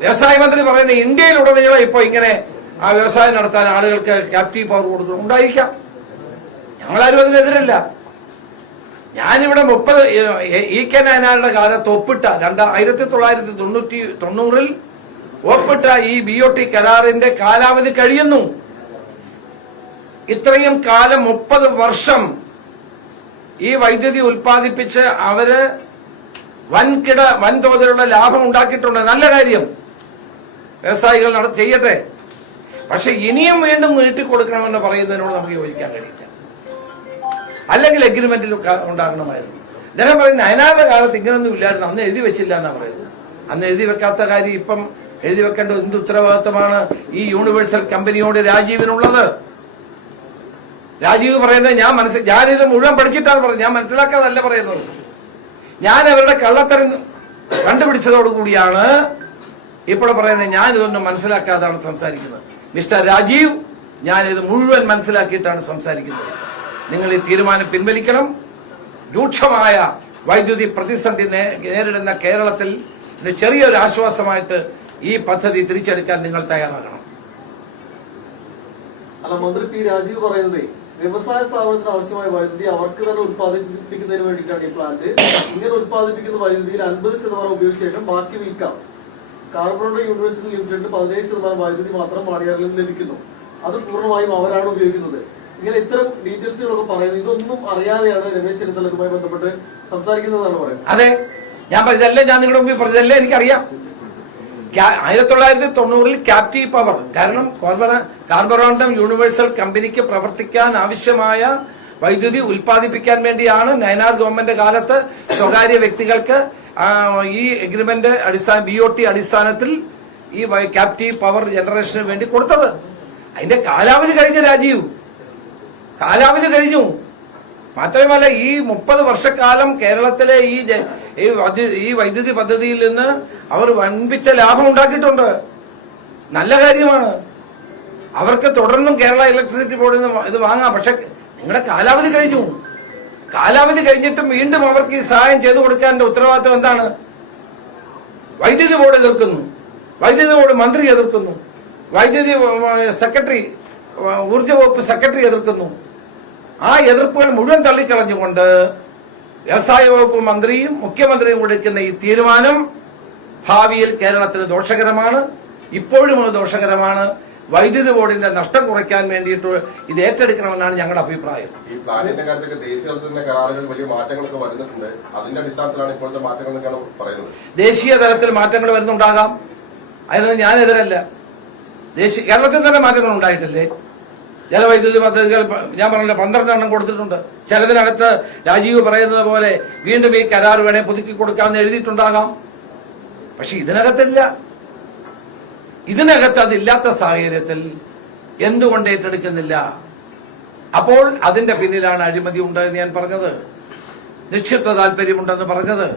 വ്യവസായ മന്ത്രി പറയുന്ന ഇന്ത്യയിലുടനീളം ഇപ്പൊ ഇങ്ങനെ ആ വ്യവസായം നടത്താൻ ആളുകൾക്ക് ക്യാപ്റ്റീവ് പവർ കൊടുത്തു ഉണ്ടായിരിക്കാം. ഞങ്ങളാരും അതിനെതിരല്ല. ഞാനിവിടെ മുപ്പത് ഇ കെ നായനാരുടെ കാലത്ത് ഒപ്പിട്ട രണ്ട ആയിരത്തി തൊള്ളായിരത്തി തൊണ്ണൂറ്റി തൊണ്ണൂറിൽ ഒപ്പിട്ട ഈ ബി ഒ ടി കരാറിന്റെ കാലാവധി കഴിയുന്നു. ഇത്രയും കാലം മുപ്പത് വർഷം ഈ വൈദ്യുതി ഉൽപ്പാദിപ്പിച്ച് അവർ വൻകിട വൻതോതിലുള്ള ലാഭം ഉണ്ടാക്കിയിട്ടുണ്ട്. നല്ല കാര്യം. വ്യവസായികൾ നട ചെയ്യട്ടെ. പക്ഷെ ഇനിയും വീണ്ടും നീട്ടിക്കൊടുക്കണമെന്ന് പറയുന്നതിനോട് നമുക്ക് യോജിക്കാൻ കഴിയില്ല. അല്ലെങ്കിൽ അഗ്രിമെന്റിൽ ഉണ്ടാകണമായിരുന്നു. ഞാൻ പറയുന്നത് നയനാരുടെ കാലത്ത് ഇങ്ങനൊന്നും ഇല്ലായിരുന്നു. അന്ന് എഴുതി വെച്ചില്ല എന്നാ പറയുന്നത്. അന്ന് എഴുതി വെക്കാത്ത കാര്യം ഇപ്പം എഴുതി വെക്കേണ്ട എന്ത് ഉത്തരവാദിത്തമാണ് ഈ യൂണിവേഴ്സൽ കമ്പനിയോട് രാജീവിനുള്ളത്? രാജീവ് പറയുന്നത് ഞാൻ മനസ്സിൽ ഞാനിത് മുഴുവൻ പഠിച്ചിട്ടാണ് പറയുന്നത്. ഞാൻ മനസ്സിലാക്കാതല്ല പറയുന്നത്. ഞാൻ അവരുടെ കള്ളത്തരം കണ്ടുപിടിച്ചതോടുകൂടിയാണ് ഇപ്പോൾ പറയുന്നത് ഞാൻ ഇതൊന്നും മനസ്സിലാക്കാതാണ് സംസാരിക്കുന്നത്. മിസ്റ്റർ രാജീവ് ഞാൻ ഇത് മുഴുവൻ മനസ്സിലാക്കിയിട്ടാണ് സംസാരിക്കുന്നത്. നിങ്ങൾ ഈ തീരുമാനം പിൻവലിക്കണം. രൂക്ഷമായ വൈദ്യുതി പ്രതിസന്ധി നേരിടുന്ന കേരളത്തിൽ ചെറിയൊരു ആശ്വാസമായിട്ട് ഈ പദ്ധതി തിരിച്ചെടുക്കാൻ നിങ്ങൾ തയ്യാറാകണം. അല്ല മന്ത്രി പി രാജീവ് പറയുന്നത് വ്യവസായ സ്ഥാപനത്തിന് ആവശ്യമായ വൈദ്യുതി അവർക്ക് തന്നെ ഉത്പാദിപ്പിക്കുന്നതിന് വേണ്ടിയിട്ടാണ് ഈ പ്ലാന്റ് ഇങ്ങനെ ഉത്പാദിപ്പിക്കുന്ന വൈദ്യുതിയിൽ അൻപത് ശതമാനം ഉപയോഗിച്ച ശേഷം ബാക്കി വിൽക്കാം. കാർബൺ യൂണിവേഴ്സിറ്റി ലിമിറ്റഡിന് പതിനേഴ് ശതമാനം വൈദ്യുതി മാത്രം വാടിയാറിൽ നിന്ന് ലഭിക്കുന്നു. അത് പൂർണമായും അവരാണ് ഉപയോഗിക്കുന്നത്. ഇങ്ങനെ ഇത്തരം ഡീറ്റെയിൽസുകളൊക്കെ പറയുന്നത് ഇതൊന്നും അറിയാതെയാണ് രമേശ് ചെന്നിത്തല ഇതുമായി ബന്ധപ്പെട്ട് സംസാരിക്കുന്നതാണ് പറയുന്നത്. അതെ. ഞാൻ പറഞ്ഞതല്ലേ? ഞാൻ നിങ്ങളുടെ മുമ്പിൽ പറഞ്ഞതല്ലേ? എനിക്കറിയാം. ആയിരത്തി തൊള്ളായിരത്തി തൊണ്ണൂറിൽ ക്യാപ്റ്റീവ് പവർ കാരണം കോർബറ- കാർബറോണ്ടം യൂണിവേഴ്സൽ കമ്പനിക്ക് പ്രവർത്തിക്കാൻ ആവശ്യമായ വൈദ്യുതി ഉൽപ്പാദിപ്പിക്കാൻ വേണ്ടിയാണ് നയനാർ ഗവൺമെന്റ് കാലത്ത് സ്വകാര്യ വ്യക്തികൾക്ക് ഈ എഗ്രിമെന്റ് അടിസ്ഥാന ബി ഒ ടി അടിസ്ഥാനത്തിൽ ഈ ക്യാപ്റ്റീവ് പവർ ജനറേഷന് വേണ്ടി കൊടുത്തത്. അതിന്റെ കാലാവധി കഴിഞ്ഞ രാജീവ്. കാലാവധി കഴിഞ്ഞു. മാത്രമല്ല ഈ മുപ്പത് വർഷക്കാലം കേരളത്തിലെ ഈ ഈ വൈദ്യുതി പദ്ധതിയിൽ നിന്ന് അവർ വൻപിച്ച ലാഭം ഉണ്ടാക്കിയിട്ടുണ്ട്. നല്ല കാര്യമാണ്. അവർക്ക് തുടർന്നും കേരള ഇലക്ട്രിസിറ്റി ബോർഡിൽ നിന്ന് ഇത് വാങ്ങാം. പക്ഷെ നിങ്ങളുടെ കാലാവധി കഴിഞ്ഞു. കാലാവധി കഴിഞ്ഞിട്ടും വീണ്ടും അവർക്ക് ഈ സഹായം ചെയ്തു കൊടുക്കാന്റെ ഉത്തരവാദിത്വം എന്താണ്? വൈദ്യുതി ബോർഡ് എതിർക്കുന്നു. വൈദ്യുതി ബോർഡ് മന്ത്രി എതിർക്കുന്നു. വൈദ്യുതി സെക്രട്ടറി ഊർജ വകുപ്പ് സെക്രട്ടറി എതിർക്കുന്നു. ആ എതിർപ്പുകൾ മുഴുവൻ തള്ളിക്കളഞ്ഞുകൊണ്ട് വ്യവസായ വകുപ്പ് മന്ത്രിയും മുഖ്യമന്ത്രിയും കൊടുക്കുന്ന ഈ തീരുമാനം ഭാവിയിൽ കേരളത്തിന് ദോഷകരമാണ്. ഇപ്പോഴും അത് ദോഷകരമാണ്. വൈദ്യുതി ബോർഡിന്റെ നഷ്ടം കുറയ്ക്കാൻ വേണ്ടിയിട്ട് ഇത് ഏറ്റെടുക്കണമെന്നാണ് ഞങ്ങളുടെ അഭിപ്രായം. ഈ പ്ലാനിന്റെ കാര്യത്തിൽ ദേശീയ തലത്തിൽ കരാറുകൾ വലിയ മാറ്റങ്ങളൊക്കെ വരുന്നിട്ടുണ്ട് അതിന്റെ അടിസ്ഥാനത്തിലാണ് ഇപ്പോഴത്തെ മാറ്റങ്ങൾ പറയുന്നത്. ദേശീയ തലത്തിൽ മാറ്റങ്ങൾ വരുന്നുണ്ടാകാം. അതിനൊന്നും ഞാനെതിരല്ല. ദേശീയ കേരളത്തിൽ തന്നെ മാറ്റങ്ങൾ ഉണ്ടായിട്ടില്ലേ? ജലവൈദ്യുതി പദ്ധതികൾ ഞാൻ പറഞ്ഞില്ല പന്ത്രണ്ടെണ്ണം കൊടുത്തിട്ടുണ്ട്. ചിലതിനകത്ത് രാജീവ് പറയുന്നത് പോലെ വീണ്ടും ഈ കരാർ വേണേ പുതുക്കി കൊടുക്കാമെന്ന് എഴുതിയിട്ടുണ്ടാകാം. പക്ഷെ ഇതിനകത്തില്ല. ഇതിനകത്ത് അതില്ലാത്ത സാഹചര്യത്തിൽ എന്തുകൊണ്ട് ഏറ്റെടുക്കുന്നില്ല? അപ്പോൾ അതിന്റെ പിന്നിലാണ് അഴിമതി ഉണ്ടെന്ന് ഞാൻ പറഞ്ഞത്. നിക്ഷിപ്ത താല്പര്യമുണ്ടെന്ന് പറഞ്ഞത്.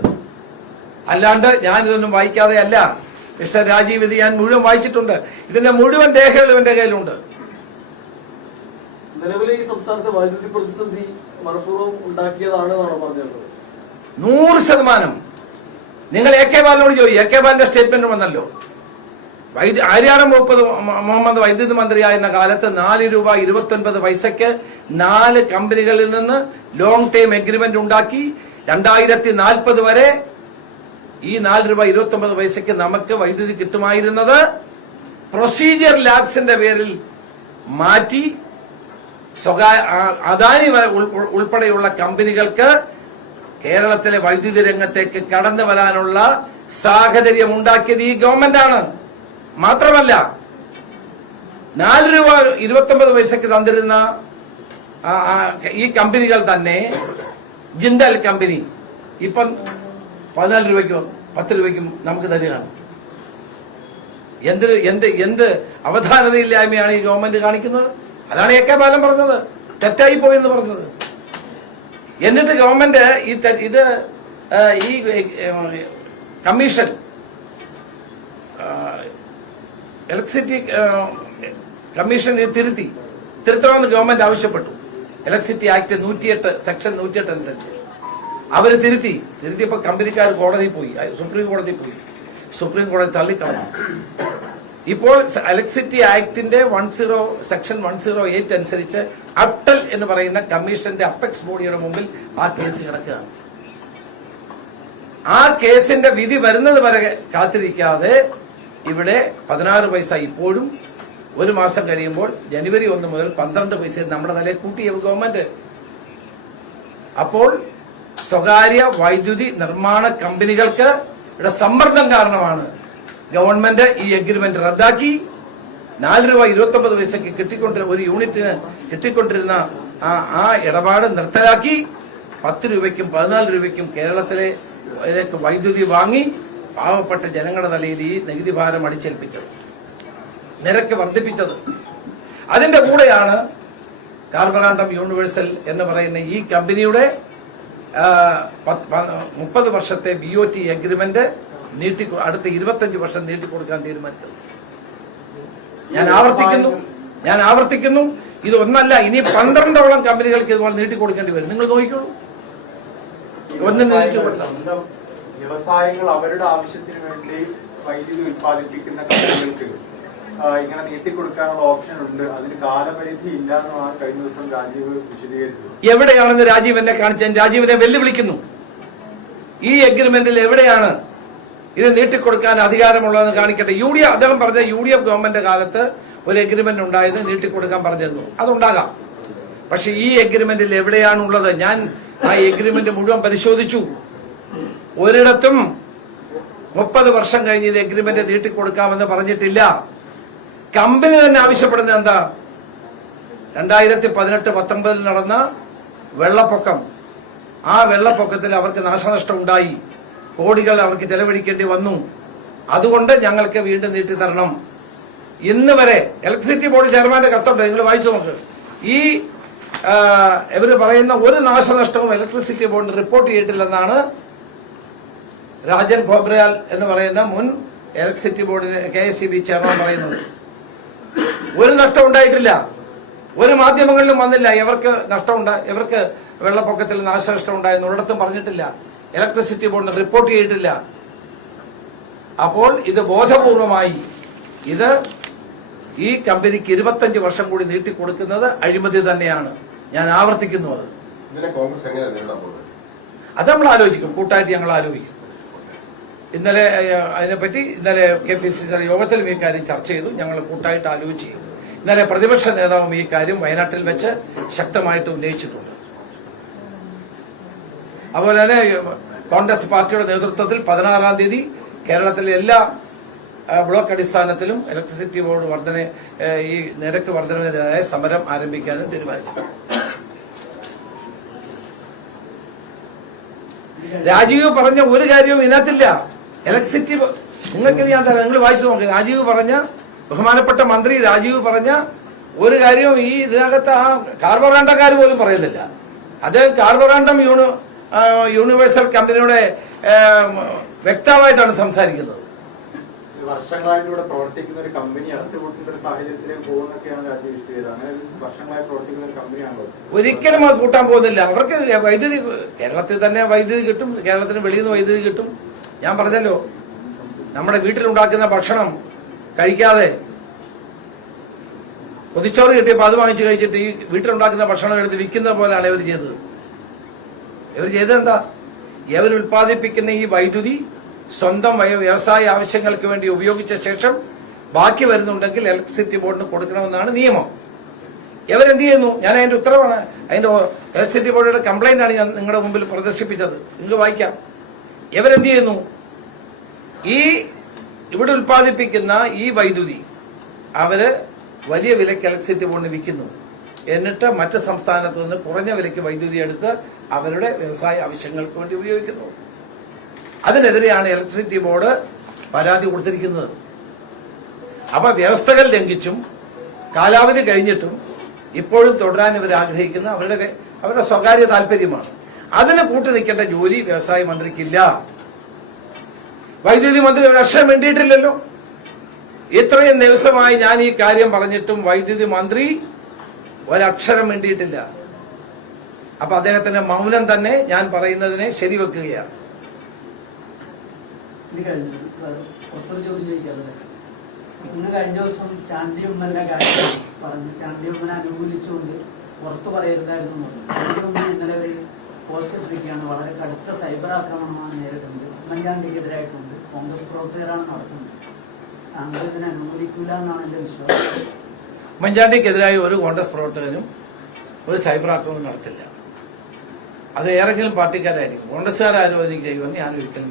അല്ലാണ്ട് ഞാനിതൊന്നും വായിക്കാതെ അല്ല മിസ്റ്റർ രാജീവ് ഇത് ഞാൻ മുഴുവൻ വായിച്ചിട്ടുണ്ട്. ഇതിന്റെ മുഴുവൻ രേഖകളും എന്റെ കയ്യിലുണ്ട്. നിലവിലെ ഈ സംസ്ഥാനത്തെ വൈദ്യുതി പ്രതിസന്ധി മനഃപൂർവം ഉണ്ടാക്കിയതാണെന്നാണ് പറഞ്ഞത്? നൂറ് ശതമാനം. നിങ്ങൾ എ കെ ബാലിനോട് ചോദിച്ചു എ കെ ബാലിന്റെ സ്റ്റേറ്റ്മെന്റ് വന്നല്ലോ. വൈദ്യു ആര്യാടം മുപ്പത് മുഹമ്മദ് വൈദ്യുതി മന്ത്രിയായിരുന്ന കാലത്ത് നാല് രൂപ ഇരുപത്തി ഒൻപത് പൈസക്ക് നാല് കമ്പനികളിൽ നിന്ന് ലോങ് ടേം എഗ്രിമെന്റ് ഉണ്ടാക്കി. രണ്ടായിരത്തി നാൽപ്പത് വരെ ഈ നാല് രൂപ ഇരുപത്തി ഒമ്പത് പൈസക്ക് നമുക്ക് വൈദ്യുതി കിട്ടുമായിരുന്നത് പ്രൊസീജിയർ ലാബ്സിന്റെ പേരിൽ മാറ്റി സ്വകാര്യ അദാനി ഉൾപ്പെടെയുള്ള കമ്പനികൾക്ക് കേരളത്തിലെ വൈദ്യുതി രംഗത്തേക്ക് കടന്നു വരാനുള്ള സാഹചര്യം ഉണ്ടാക്കിയത് ഈ ഗവൺമെന്റാണ്. മാത്രമല്ല നാല് രൂപ ഇരുപത്തൊമ്പത് പൈസക്ക് തന്നിരുന്ന ഈ കമ്പനികൾ തന്നെ ജിന്ദൽ കമ്പനി ഇപ്പം പതിനാല് രൂപയ്ക്കും പത്ത് രൂപയ്ക്കും നമുക്ക് തരികയാണ്. എന്ത് എന്ത് എന്ത് അവധാനതയില്ലായ്മയാണ് ഈ ഗവൺമെന്റ് കാണിക്കുന്നത്? അതാണ് എ കെ ബാലൻ പറഞ്ഞത്. തെറ്റായി പോയെന്ന് പറഞ്ഞത്. എന്നിട്ട് ഗവൺമെന്റ് ഈ ഇത് ഈ കമ്മീഷൻ ഇലക്ട്രിസിറ്റി കമ്മീഷൻ ഇത് തിരുത്തി. തിരുത്തണമെന്ന് ഗവൺമെന്റ് ആവശ്യപ്പെട്ടു. ഇലക്ട്രിസിറ്റി ആക്ട് നൂറ്റിയെട്ട് സെക്ഷൻ നൂറ്റിയെട്ട് അനുസരിച്ച്. അവർ തിരുത്തി. തിരുത്തിയപ്പോൾ കമ്പനിക്കാർ കോടതിയിൽ പോയി. സുപ്രീം കോടതി പോയി. സുപ്രീം കോടതി തള്ളിക്കളഞ്ഞു. ഇപ്പോൾ electricity ആക്ടിന്റെ one zero section one zero eight അനുസരിച്ച് അട്ടൽ എന്ന് പറയുന്ന കമ്മീഷന്റെ അപ്പെക്സ് ബോഡിയുടെ മുമ്പിൽ ആ കേസ് കിടക്കുകയാണ്. ആ കേസിന്റെ വിധി വരുന്നത് വരെ കാത്തിരിക്കാതെ ഇവിടെ പതിനാറ് പൈസ ഇപ്പോഴും ഒരു മാസം കഴിയുമ്പോൾ ജനുവരി ഒന്ന് മുതൽ പന്ത്രണ്ട് പൈസ നമ്മുടെ തലയിൽ കൂട്ടി ഗവൺമെന്റ്. അപ്പോൾ സ്വകാര്യ വൈദ്യുതി നിർമ്മാണ കമ്പനികൾക്ക് ഇവിടെ സമ്മർദ്ദം കാരണമാണ് ഗവൺമെന്റ് ഈ അഗ്രിമെന്റ് റദ്ദാക്കി. നാല് രൂപ ഇരുപത്തി ഒമ്പത് പൈസക്ക് കിട്ടിക്കൊണ്ടിരുന്ന ഒരു യൂണിറ്റിന് കിട്ടിക്കൊണ്ടിരുന്ന ആ ആ ഇടപാട് നിർത്തലാക്കി. പത്ത് രൂപയ്ക്കും പതിനാല് രൂപയ്ക്കും കേരളത്തിലെ വൈദ്യുതി വാങ്ങി. പാവപ്പെട്ട ജനങ്ങളുടെ തലയിൽ ഈ നികുതി ഭാരം അടിച്ചേൽപ്പിച്ചത് നിരക്ക് വർദ്ധിപ്പിച്ചത്. അതിന്റെ കൂടെയാണ് കാർബറാണ്ടം യൂണിവേഴ്സൽ എന്ന് പറയുന്ന ഈ കമ്പനിയുടെ മുപ്പത് വർഷത്തെ ബി ഒ ടി എഗ്രിമെന്റ് നീട്ടി അടുത്ത ഇരുപത്തഞ്ച് വർഷം നീട്ടിക്കൊടുക്കാൻ തീരുമാനിച്ചത്. ഞാൻ ആവർത്തിക്കുന്നു ഞാൻ ആവർത്തിക്കുന്നു. ഇത് ഒന്നല്ല ഇനി പന്ത്രണ്ടോളം കമ്പനികൾക്ക് ഇതുപോലെ നീട്ടിക്കൊടുക്കേണ്ടി വരും. നിങ്ങൾ നോക്കിക്കോളൂ. ഒന്നും നീട്ടി കൊടുത്താൽ മതി. സ്വന്തം വ്യവസായങ്ങൾ അവരുടെ ആവശ്യത്തിന് വേണ്ടി വൈദ്യുതി ഉത്പാദിപ്പിക്കുന്ന കമ്പനികൾക്ക് ഇങ്ങനെ നീട്ടിക്കൊടുക്കാനുള്ള ഓപ്ഷൻ ഉണ്ട്. അതിന് കാലപരിധി ഇല്ല എന്നാണ് കഴിഞ്ഞ ദിവസം രാജീവ് വിശദീകരിച്ചത്. എവിടെയാണെന്ന് രാജീവ് എന്നെ കാണിച്ച രാജീവിനെ വെല്ലുവിളിക്കുന്നു. ഈ അഗ്രിമെന്റിൽ എവിടെയാണ് ഇത് നീട്ടിക്കൊടുക്കാൻ അധികാരമുള്ളതെന്ന് കാണിക്കട്ടെ. യു ഡി അദ്ദേഹം പറഞ്ഞ യു ഡി എഫ് ഗവൺമെന്റ് കാലത്ത് ഒരു അഗ്രിമെന്റ് ഉണ്ടായത് നീട്ടിക്കൊടുക്കാൻ പറഞ്ഞിരുന്നു. അതുണ്ടാകാം. പക്ഷെ ഈ അഗ്രിമെന്റിൽ എവിടെയാണുള്ളത്? ഞാൻ ആ അഗ്രിമെന്റ് മുഴുവൻ പരിശോധിച്ചു. ഒരിടത്തും മുപ്പത് വർഷം കഴിഞ്ഞ് ഇത് എഗ്രിമെന്റ് നീട്ടിക്കൊടുക്കാമെന്ന് പറഞ്ഞിട്ടില്ല. കമ്പനി തന്നെ ആവശ്യപ്പെടുന്നത് എന്താ? രണ്ടായിരത്തി പതിനെട്ട് പത്തൊമ്പതിൽ നടന്ന വെള്ളപ്പൊക്കം. ആ വെള്ളപ്പൊക്കത്തിൽ അവർക്ക് നാശനഷ്ടം ഉണ്ടായി കോടികൾ അവർക്ക് ചെലവഴിക്കേണ്ടി വന്നു. അതുകൊണ്ട് ഞങ്ങൾക്ക് വീണ്ടും നീട്ടി തരണം ഇന്ന് വരെ ഇലക്ട്രിസിറ്റി ബോർഡ് ചെയർമാന്റെ കത്തുണ്ട്? നിങ്ങൾ വായിച്ചു നോക്ക്. ഈ ആ, ഇവർ പറയുന്ന ഒരു നാശനഷ്ടവും ഇലക്ട്രിസിറ്റി ബോർഡിന് റിപ്പോർട്ട് ചെയ്തിട്ടില്ലെന്നാണ് രാജൻ ഖോബ്രയാൽ എന്ന് പറയുന്ന മുൻ ഇലക്ട്രിസിറ്റി ബോർഡിന് K S E B chairman പറയുന്നത്. ഒരു നഷ്ടം ഉണ്ടായിട്ടില്ല. ഒരു മാധ്യമങ്ങളിലും വന്നില്ല. എവർക്ക് നഷ്ടമുണ്ട് എവർക്ക് വെള്ളപ്പൊക്കത്തിൽ നാശനഷ്ടം ഉണ്ടായെന്ന് ഒരിടത്തും പറഞ്ഞിട്ടില്ല. ഇലക്ട്രിസിറ്റി ബോർഡിന് റിപ്പോർട്ട് ചെയ്തിട്ടില്ല. അപ്പോൾ ഇത് ബോധപൂർവമായി ഇത് ഈ കമ്പനിക്ക് ഇരുപത്തഞ്ച് വർഷം കൂടി നീട്ടിക്കൊടുക്കുന്നത് അഴിമതി തന്നെയാണ്. ഞാൻ ആവർത്തിക്കുന്നു അത്. കോൺഗ്രസ് എങ്ങനെ അത് നമ്മൾ ആലോചിക്കും. കൂട്ടായിട്ട് ഞങ്ങൾ ആലോചിക്കും. ഇന്നലെ അതിനെപ്പറ്റി ഇന്നലെ കെ പി സി സി യോഗത്തിലും ഈ കാര്യം ചർച്ച ചെയ്തു. ഞങ്ങൾ കൂട്ടായിട്ട് ആലോചിച്ച് ചെയ്തു. ഇന്നലെ പ്രതിപക്ഷ നേതാവും ഈ കാര്യം വയനാട്ടിൽ വെച്ച് ശക്തമായിട്ട് ഉന്നയിച്ചിട്ടുണ്ട്. അതുപോലെ തന്നെ കോൺഗ്രസ് പാർട്ടിയുടെ നേതൃത്വത്തിൽ പതിനാറാം തീയതി കേരളത്തിലെ എല്ലാ ബ്ലോക്ക് അടിസ്ഥാനത്തിലും ഇലക്ട്രിസിറ്റി ബോർഡ് വർധന ഈ നിരക്ക് വർധനവിനെതിരായ സമരം ആരംഭിക്കാനും തീരുമാനിച്ചു. രാജീവ് പറഞ്ഞ ഒരു കാര്യവും ഇതിനകത്തില്ല. ഇലക്ട്രിസിറ്റി നിങ്ങൾക്ക് ഞാൻ തരാം. നിങ്ങൾ വായിച്ചു നോക്കി. രാജീവ് പറഞ്ഞ ബഹുമാനപ്പെട്ട മന്ത്രി രാജീവ് പറഞ്ഞ ഒരു കാര്യവും ഈ ഇതിനകത്ത് ആ കാർബോറാണ്ടക്കാർ പോലും പറയുന്നില്ല. അദ്ദേഹം കാർബോറാണ്ടം യൂണി യൂണിവേഴ്സൽ കമ്പനിയുടെ വ്യക്തമായിട്ടാണ് സംസാരിക്കുന്നത്. വർഷങ്ങളായിട്ട് ഇവിടെ പ്രവർത്തിക്കുന്ന ഒരു കമ്പനി അടച്ചുപൂട്ടുന്ന ഒരു സാഹചര്യത്തിലേക്ക് പോകുന്നൊക്കെയാണ് അങ്ങനെ വർഷങ്ങളായി പ്രവർത്തിക്കുന്ന ഒരു കമ്പനിയാണല്ലോ ഒരിക്കലും അത് കൂട്ടാൻ പോകുന്നില്ല. അവർക്ക് വൈദ്യുതി കേരളത്തിൽ തന്നെ വൈദ്യുതി കിട്ടും. കേരളത്തിന് വെളിയിൽ നിന്ന് വൈദ്യുതി കിട്ടും. ഞാൻ പറഞ്ഞല്ലോ നമ്മുടെ വീട്ടിലുണ്ടാക്കുന്ന ഭക്ഷണം കഴിക്കാതെ പൊതിച്ചോറ് കിട്ടിയപ്പോൾ അത് വാങ്ങിച്ച് കഴിച്ചിട്ട് ഈ വീട്ടിലുണ്ടാക്കുന്ന ഭക്ഷണം എടുത്ത് വിൽക്കുന്ന പോലെയാണ് ഇവർ ചെയ്തത്. ഇവർ ചെയ്തെന്താ ഇവർ ഉൽപ്പാദിപ്പിക്കുന്ന ഈ വൈദ്യുതി സ്വന്തം വ്യവസായ ആവശ്യങ്ങൾക്ക് വേണ്ടി ഉപയോഗിച്ച ശേഷം ബാക്കി വരുന്നുണ്ടെങ്കിൽ ഇലക്ട്രിസിറ്റി ബോർഡിന് കൊടുക്കണമെന്നാണ് നിയമം. ഇവരെന്ത് ചെയ്യുന്നു? ഞാൻ അതിന്റെ ഉത്തരവാണ്. അതിന്റെ ഇലക്ട്രിസിറ്റി ബോർഡിന്റെ കംപ്ലൈന്റ് ആണ് ഞാൻ നിങ്ങളുടെ മുമ്പിൽ പ്രദർശിപ്പിച്ചത്. നിങ്ങൾക്ക് വായിക്കാം. ഇവരെന്ത് ചെയ്യുന്നു ഈ ഇവിടെ ഉൽപ്പാദിപ്പിക്കുന്ന ഈ വൈദ്യുതി അവർ വലിയ വിലയ്ക്ക് ഇലക്ട്രിസിറ്റി ബോർഡിന് വിൽക്കുന്നു. എന്നിട്ട് മറ്റ് സംസ്ഥാനത്ത് നിന്ന് കുറഞ്ഞ വിലയ്ക്ക് വൈദ്യുതി എടുത്ത് അവരുടെ വ്യവസായ ആവശ്യങ്ങൾക്ക് വേണ്ടി ഉപയോഗിക്കുന്നു. അതിനെതിരെയാണ് ഇലക്ട്രിസിറ്റി ബോർഡ് പരാതി കൊടുത്തിരിക്കുന്നത്. അപ്പൊ വ്യവസ്ഥകൾ ലംഘിച്ചും കാലാവധി കഴിഞ്ഞിട്ടും ഇപ്പോഴും തുടരാൻ ഇവർ ആഗ്രഹിക്കുന്ന അവരുടെ അവരുടെ സ്വകാര്യ താല്പര്യമാണ്. അതിന് കൂട്ടു നിൽക്കേണ്ട ജോലി വ്യവസായ മന്ത്രിക്കില്ല. വൈദ്യുതി മന്ത്രി ഒരു അക്ഷരം വേണ്ടിയിട്ടില്ലല്ലോ ഇത്രയും ദിവസമായി ഞാൻ ഈ കാര്യം പറഞ്ഞിട്ടും വൈദ്യുതി മന്ത്രി ഒരക്ഷരം വേണ്ടിയിട്ടില്ല അപ്പൊ അദ്ദേഹത്തിന്റെ മൗനം തന്നെ ഞാൻ പറയുന്നതിനെ ശരിവെക്കുകയാണ്. ഇന്ന് കഴിഞ്ഞ ദിവസം ചാണ്ടി ഉമ്മന്റെ കാര്യം പറഞ്ഞു. ചാണ്ടി ഉമ്മനെ അനുകൂലിച്ചുകൊണ്ട് പുറത്തു പറയരുതായിരുന്നു ഇന്നലെ ഒരു പോസ്റ്റ് ഇട്ടിരിക്കുകയാണ് വളരെ കടുത്ത സൈബർ ആക്രമണമാണ് നേരിടുന്നത്. ഉമ്മൻചാണ്ടിക്കെതിരായിട്ടുണ്ട് കോൺഗ്രസ് പ്രവർത്തകരാണ് നടത്തുന്നത്. താങ്കൾ ഇതിനെ അനുകൂലിക്കില്ല എന്നാണ് എന്റെ വിശ്വാസം. ഉമ്മൻചാണ്ടിക്കെതിരായി ഒരു കോൺഗ്രസ് പ്രവർത്തകനും ഒരു സൈബർ ആക്രമണം നടത്തില്ല. അത് ഏറെങ്കിലും പാർട്ടിക്കാരായിരിക്കും. കോൺഗ്രസ്സുകാരും എനിക്ക് ചെയ്യുമെന്ന് ഞാൻ ഒരിക്കലും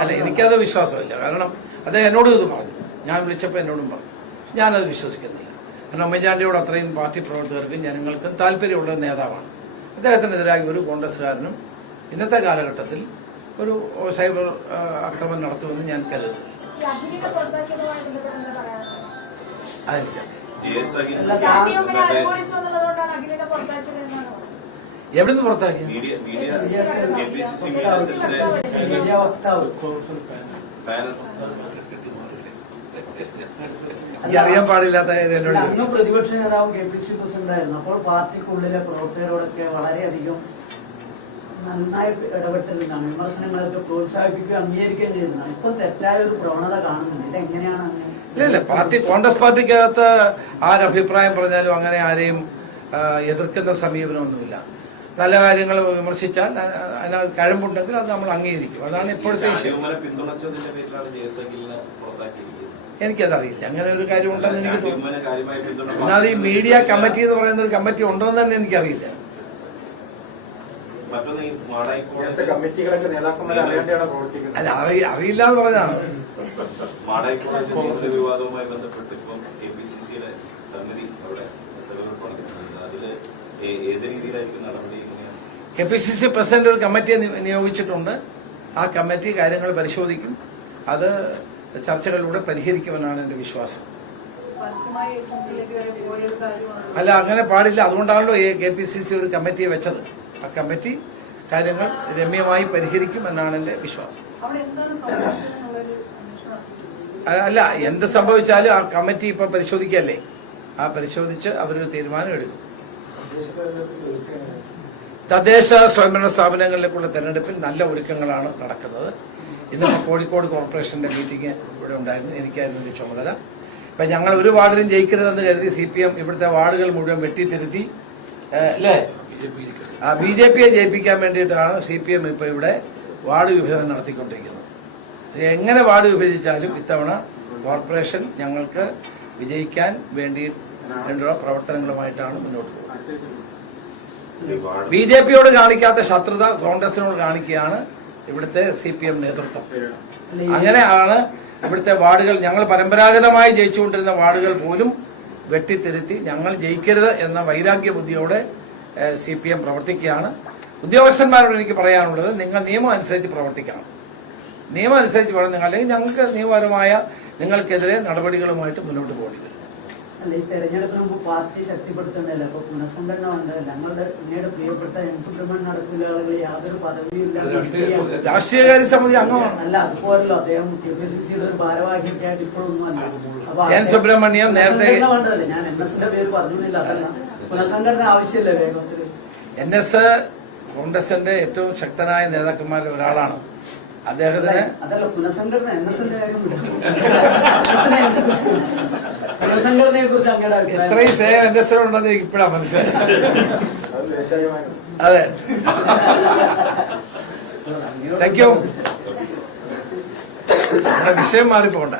അല്ല. എനിക്കത് വിശ്വാസമില്ല. കാരണം അദ്ദേഹം എന്നോടും ഇത് പറഞ്ഞു. ഞാൻ വിളിച്ചപ്പോൾ എന്നോടും പറഞ്ഞു. ഞാനത് വിശ്വസിക്കുന്നില്ല. കാരണം ഉമ്മൻചാണ്ടിയോട് അത്രയും പാർട്ടി പ്രവർത്തകർക്കും ജനങ്ങൾക്കും താല്പര്യമുള്ള നേതാവാണ്. അദ്ദേഹത്തിനെതിരായി ഒരു കോൺഗ്രസ്സുകാരനും ഇന്നത്തെ കാലഘട്ടത്തിൽ ഒരു സൈബർ ആക്രമണം നടത്തുമെന്ന് ഞാൻ കരുതുന്നു. എവിടുന്ന് പുറത്താക്കി മീഡിയ വക്താവ് പാനൽ. ഈ അറിയാൻ പാടില്ലാത്ത അന്ന് പ്രതിപക്ഷ നേതാവ് കെ പി സി പ്രസിഡന്റ് ആയിരുന്നു അപ്പോൾ പാർട്ടിക്കുള്ളിലെ പ്രവർത്തകരോടൊക്കെ വളരെയധികം നന്നായി ഇടപെട്ടിരുന്നതാണ്. വിമർശനങ്ങളൊക്കെ പ്രോത്സാഹിപ്പിക്കുക അംഗീകരിക്കുകയും ചെയ്തിരുന്നതാണ്. ഇപ്പൊ തെറ്റായ ഒരു പ്രവണത കാണുന്നുണ്ട്. ഇല്ല ഇല്ല. പാർട്ടി കോൺഗ്രസ് പാർട്ടിക്കകത്ത് ആരഭിപ്രായം പറഞ്ഞാലും അങ്ങനെ ആരെയും എതിർക്കുന്ന സമീപനമൊന്നുമില്ല. നല്ല കാര്യങ്ങൾ വിമർശിച്ചാൽ അതിനകത്ത് കഴമ്പുണ്ടെങ്കിൽ അത് നമ്മൾ അംഗീകരിക്കും. അതാണ് ഇപ്പോഴത്തെ വിഷയം. പിന്തുണച്ചതിന്റെ പേരിലാണ് ജയസഖിലിനെ പുറത്താക്കിയിരിക്കുന്നത്. എനിക്കതറിയില്ല. അങ്ങനെ ഒരു കാര്യം ഉണ്ടെന്ന് എനിക്ക് തോന്നുന്നു. എന്നാൽ ഈ മീഡിയ കമ്മിറ്റി എന്ന് പറയുന്ന ഒരു കമ്മിറ്റി ഉണ്ടോ എന്ന് തന്നെ എനിക്കറിയില്ല. അല്ല അറി- അറിയില്ല എന്ന് പറഞ്ഞതാണ്. മാടായി കോളേജ് നിയമന വിവാദവുമായി ബന്ധപ്പെട്ട് ഇപ്പം കെ പി സി സിയുടെ സമിതി അവിടെ തെളിവെടുപ്പ് നടത്തുന്നുണ്ട് അതിൽ ഏ- ഏത് രീതിയിലായിരിക്കും നടപടി എങ്ങനെയാണ് K P C C president ഒരു കമ്മിറ്റിയെ നിയോഗിച്ചിട്ടുണ്ട്. ആ കമ്മിറ്റി കാര്യങ്ങൾ പരിശോധിക്കും. അത് ചർച്ചകളിലൂടെ പരിഹരിക്കുമെന്നാണ് എന്റെ വിശ്വാസം. അല്ല അങ്ങനെ പാടില്ല. അതുകൊണ്ടാണല്ലോ ഈ കെ പി സി സി ഒരു കമ്മിറ്റിയെ വെച്ചത്. ആ കമ്മിറ്റി കാര്യങ്ങൾ രമ്യമായി പരിഹരിക്കും എന്നാണ് എന്റെ വിശ്വാസം. അല്ല എന്ത് സംഭവിച്ചാലും ആ കമ്മിറ്റി ഇപ്പൊ പരിശോധിക്കല്ലേ? ആ പരിശോധിച്ച് അവരൊരു തീരുമാനം എടുക്കും. തദ്ദേശ സ്വയംഭരണ സ്ഥാപനങ്ങളിലേക്കുള്ള തെരഞ്ഞെടുപ്പിൽ നല്ല ഒരുക്കങ്ങളാണ് നടക്കുന്നത്. ഇന്ന് കോഴിക്കോട് കോർപ്പറേഷന്റെ മീറ്റിംഗ് ഇവിടെ ഉണ്ടായിരുന്നു. എനിക്കായിരുന്നു ഇതിന്റെ ചുമതല. ഇപ്പൊ ഞങ്ങൾ ഒരു വാർഡിലും ജയിക്കരുതെന്ന് കരുതി സി പി എം ഇവിടുത്തെ വാർഡുകൾ മുഴുവൻ വെട്ടിത്തിരുത്തി അല്ലേ? അല്ലേ ബി ജെ പിയെ ജയിപ്പിക്കാൻ വേണ്ടിയിട്ടാണ് സി പി എം ഇപ്പൊ ഇവിടെ വാർഡ് വിഭജനം നടത്തിക്കൊണ്ടിരിക്കുന്നത്. എങ്ങനെ വാർഡ് വിഭജിച്ചാലും ഇത്തവണ കോർപ്പറേഷൻ ഞങ്ങൾക്ക് വിജയിക്കാൻ വേണ്ടി വേണ്ടിയുള്ള പ്രവർത്തനങ്ങളുമായിട്ടാണ് മുന്നോട്ട് പോകുന്നത്. ബി ജെ പിയോട് കാണിക്കാത്ത ശത്രുത കോൺഗ്രസിനോട് കാണിക്കുകയാണ് ഇവിടുത്തെ സി പി എം നേതൃത്വം. അങ്ങനെയാണ് ഇവിടുത്തെ വാർഡുകൾ. ഞങ്ങൾ പരമ്പരാഗതമായി ജയിച്ചുകൊണ്ടിരുന്ന വാർഡുകൾ പോലും വെട്ടിത്തിരുത്തി ഞങ്ങൾ ജയിക്കരുത് എന്ന വൈരാഗ്യ ബുദ്ധിയോടെ സി പി എം പ്രവർത്തിക്കുകയാണ്. ഉദ്യോഗസ്ഥന്മാരോട് എനിക്ക് പറയാനുള്ളത് നിങ്ങൾ നിയമം അനുസരിച്ച് പ്രവർത്തിക്കണം. നിയമം അനുസരിച്ച് പറഞ്ഞു അല്ലെങ്കിൽ ഞങ്ങൾക്ക് നിയമപരമായ നിങ്ങൾക്കെതിരെ നടപടികളുമായിട്ട് മുന്നോട്ട് പോകേണ്ടി അല്ല ഈ തെരഞ്ഞെടുപ്പിന് മുമ്പ് പാർട്ടി ശക്തിപ്പെടുത്തേണ്ടതല്ല? അപ്പൊ പുനഃസംഘടന വന്നതല്ല ഞങ്ങളുടെ പിന്നീട് പ്രിയപ്പെട്ട എൻ. സുബ്രഹ്മണ്യൻ നടക്കുന്ന ആളുകൾ യാതൊരു പദവിയും രാഷ്ട്രീയകാര്യ സമിതി അംഗമാണ്. അല്ല അതുപോലല്ലോ. അദ്ദേഹം കെ പി സി സിയുടെ ഒരു ഭാരവാഹിയൊക്കെ ആയിട്ട് ഇപ്പോഴൊന്നും അല്ല. അപ്പൊ എൻ. സുബ്രഹ്മണ്യം നേരത്തെ ഞാൻ എൻ. എസിന്റെ പേര് പറഞ്ഞില്ല അതല്ല. പുനഃസംഘടന ആവശ്യമില്ല വേഗത്തിൽ? എൻ. എസ്. കോൺഗ്രസിന്റെ ഏറ്റവും ശക്തനായ നേതാക്കന്മാരിൽ ഒരാളാണ്. അദ്ദേഹത്തിന് അതല്ല പുനഃസംഘടന എൻ എസിന്റെ കാര്യം വിടും. പുനഃസംഘടനയെ കുറിച്ച് അങ്ങയുടെ ഇത്രയും സേവ എൻ എസ് ഉണ്ടെന്ന് മനസ്സിലായി അതെ താങ്ക് യു നമ്മുടെ വിഷയം മാറിപ്പോണ്ട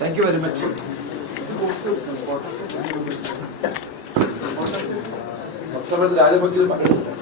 താങ്ക് യു വെരി മച്ച് രാജഭക്തി ഇപ്പൊ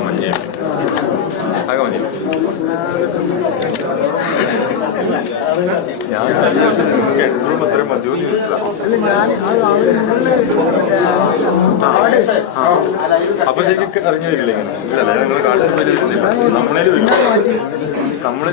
മഞ്ഞ ഞാൻ എപ്പോഴും അത്രയും മതിയോ എന്ന് അപ്പൊ ശരിക്കും അറിഞ്ഞു വരില്ല ഇങ്ങനെ? ഇല്ല ഞങ്ങൾ കാണിച്ചു പരിചയിക്കുന്നില്ല നമ്മളെ വരും നമ്മളെ